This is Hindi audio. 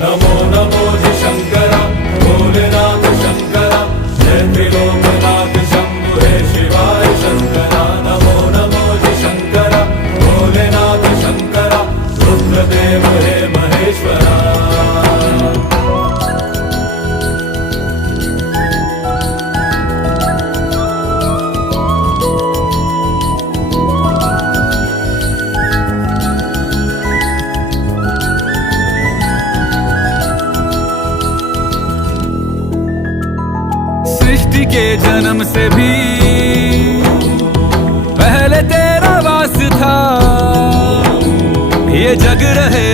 नमो नमो जी शंकरा भोलेनाथ शंकरा जय त्रिलोकनाथ शंभु हे शिवाय शंकरा नमो नमो जी शंकरा भोलेनाथ शंकरा रुद्रदेव हे महेश्वरा। सृष्टि के जन्म से भी पहले तेरा वास था, ये जग रहे